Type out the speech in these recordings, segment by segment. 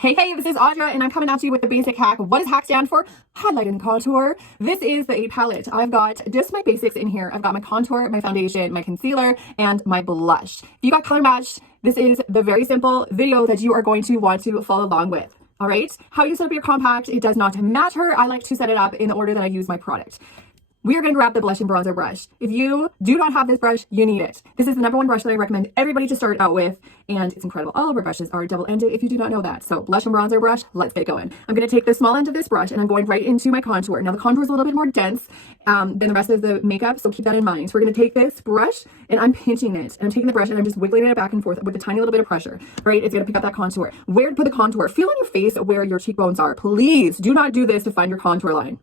Hey, this is Audra, and I'm coming at you with the basic hack. What does hack stand for? Highlight and contour. This is the 8 palette. I've got just my basics in here. I've got my contour, my foundation, my concealer, and my blush. If you got color matched, this is the very simple video that you are going to want to follow along with. All right? How you set up your compact, it does not matter. I like to set it up in the order that I use my product. We are going to grab the blush and bronzer brush. If you do not have this brush, you need it. This is the #1 brush that I recommend everybody to start out with, and it's incredible. All of our brushes are double-ended if you do not know that. So blush and bronzer brush, let's get going. I'm going to take the small end of this brush and I'm going right into my contour. Now the contour is a little bit more dense than the rest of the makeup, so keep that in mind. So we're going to take this brush and I'm pinching it. And I'm taking the brush and I'm just wiggling it back and forth with a tiny little bit of pressure, right? It's going to pick up that contour. Where to put the contour? Feel on your face where your cheekbones are. Please do not do this to find your contour line.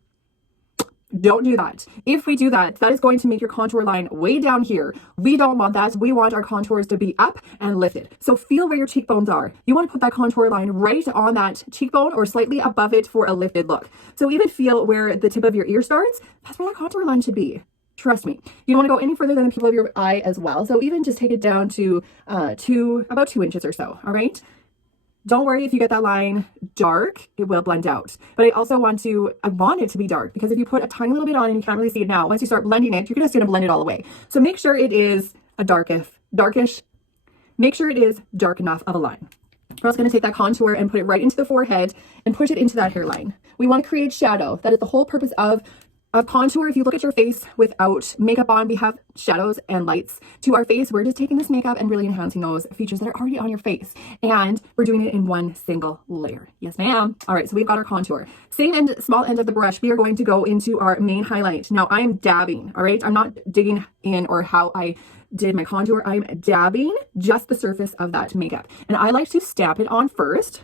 Don't do that. If we do that, that is going to make your contour line way down here. We don't want that. We want our contours to be up and lifted. So feel where your cheekbones are. You want to put that contour line right on that cheekbone or slightly above it for a lifted look. So even feel where the tip of your ear starts. That's where that contour line should be. Trust me. You don't want to go any further than the pupil of your eye as well. So even just take it down to about 2 inches or so. All right. Don't worry if you get that line dark, it will blend out. But I also want it to be dark, because if you put a tiny little bit on and you can't really see it now, once you start blending it, you're just going to blend it all away. So make sure it is a darkish, make sure it is dark enough of a line. We're also going to take that contour and put it right into the forehead and push it into that hairline. We want to create shadow. That is the whole purpose of contour. If you look at your face without makeup on, we have shadows and lights to our face. We're just taking this makeup and really enhancing those features that are already on your face. And we're doing it in one single layer. Yes, ma'am. All right, so we've got our contour. Same end, small end of the brush, we are going to go into our main highlight. Now I am dabbing, all right? I'm not digging in or how I did my contour. I'm dabbing just the surface of that makeup. And I like to stamp it on first,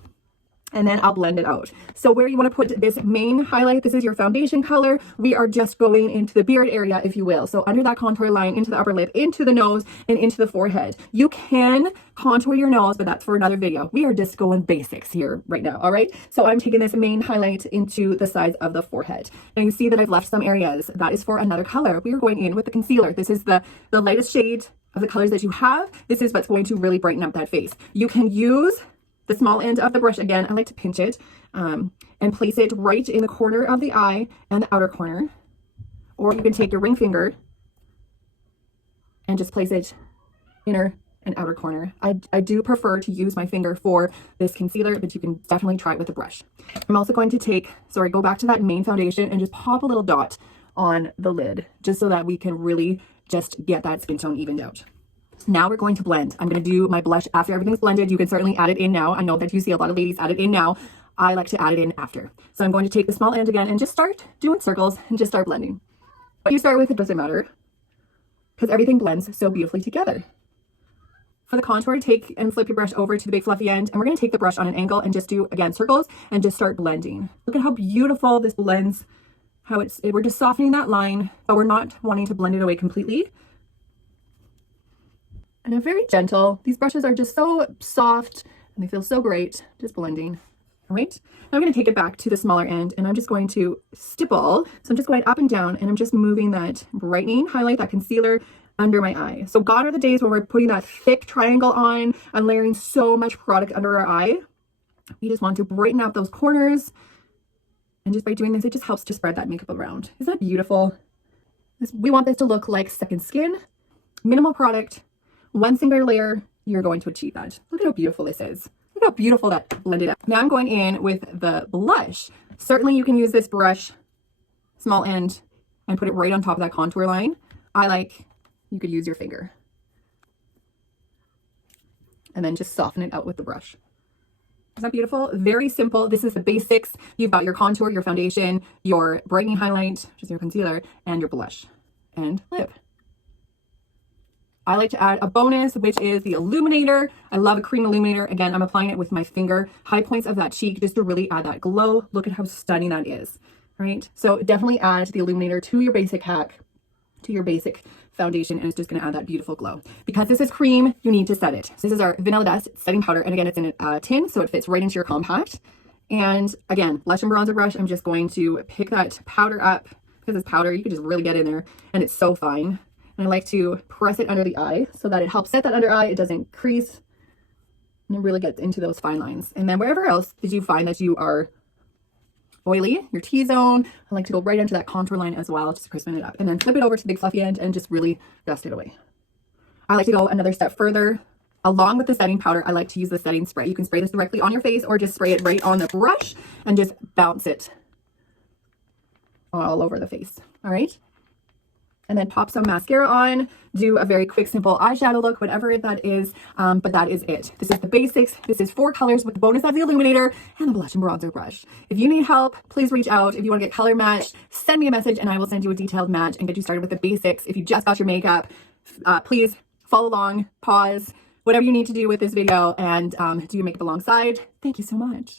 and then I'll blend it out. So where you want to put this main highlight, this is your foundation color. We are just going into the beard area, if you will. So under that contour line, into the upper lip, into the nose, and into the forehead. You can contour your nose, but that's for another video. We are just going basics here right now, all right? So I'm taking this main highlight into the sides of the forehead. And you see that I've left some areas. That is for another color. We are going in with the concealer. This is the lightest shade of the colors that you have. This is what's going to really brighten up that face. You can use the small end of the brush. Again, I like to pinch it and place it right in the corner of the eye and the outer corner. Or you can take your ring finger and just place it inner and outer corner. I do prefer to use my finger for this concealer, but you can definitely try it with a brush. I'm also going to go back to that main foundation and just pop a little dot on the lid, just so that we can really just get that skin tone evened out. Now we're going to blend. I'm going to do my blush after everything's blended. You can certainly add it in now. I know that you see a lot of ladies add it in now. I like to add it in after. So I'm going to take the small end again and just start doing circles and just start blending. What you start with, it doesn't matter, because everything blends so beautifully together. For the contour, take and flip your brush over to the big fluffy end, and we're going to take the brush on an angle and just do, again, circles and just start blending. Look at how beautiful this blends, we're just softening that line, but we're not wanting to blend it away completely. And they're very gentle. These brushes are just so soft and they feel so great, just blending. All right, now I'm going to take it back to the smaller end and I'm just going to stipple. So I'm just going up and down and I'm just moving that brightening highlight, that concealer under my eye. So gone are the days when we're putting that thick triangle on and layering so much product under our eye. We just want to brighten out those corners. And just by doing this, it just helps to spread that makeup around. Isn't that beautiful? We want this to look like second skin, minimal product, one single layer. You're going to achieve that. Look at how beautiful this is. Look how beautiful that blended out. Now I'm going in with the blush. Certainly you can use this brush, small end, and put it right on top of that contour line. You could use your finger. And then just soften it out with the brush. Isn't that beautiful? Very simple. This is the basics. You've got your contour, your foundation, your brightening highlight, which is your concealer, and your blush and lip. I like to add a bonus, which is the illuminator. I love a cream illuminator. Again, I'm applying it with my finger, high points of that cheek, just to really add that glow. Look at how stunning that is, right? So definitely add the illuminator to your basic hack, to your basic foundation, and it's just going to add that beautiful glow. Because this is cream, you need to set it. So this is our Vanilla Dust setting powder, and again, it's in a tin, so it fits right into your compact. And again, blush and bronzer brush, I'm just going to pick that powder up, because it's powder, you can just really get in there, and it's so fine. And I like to press it under the eye so that it helps set that under eye. It doesn't crease. And it really gets into those fine lines. And then wherever else did you find that you are oily, your T-zone, I like to go right into that contour line as well, just to crispen it up. And then flip it over to the big fluffy end and just really dust it away. I like to go another step further. Along with the setting powder, I like to use the setting spray. You can spray this directly on your face or just spray it right on the brush and just bounce it all over the face. All right. And then pop some mascara on, do a very quick, simple eyeshadow look, whatever that is. But that is it. This is the basics. This is 4 colors with the bonus of the illuminator and the blush and bronzer brush. If you need help, please reach out. If you want to get color matched, send me a message and I will send you a detailed match and get you started with the basics. If you just got your makeup, please follow along, pause, whatever you need to do with this video, and do your makeup alongside. Thank you so much.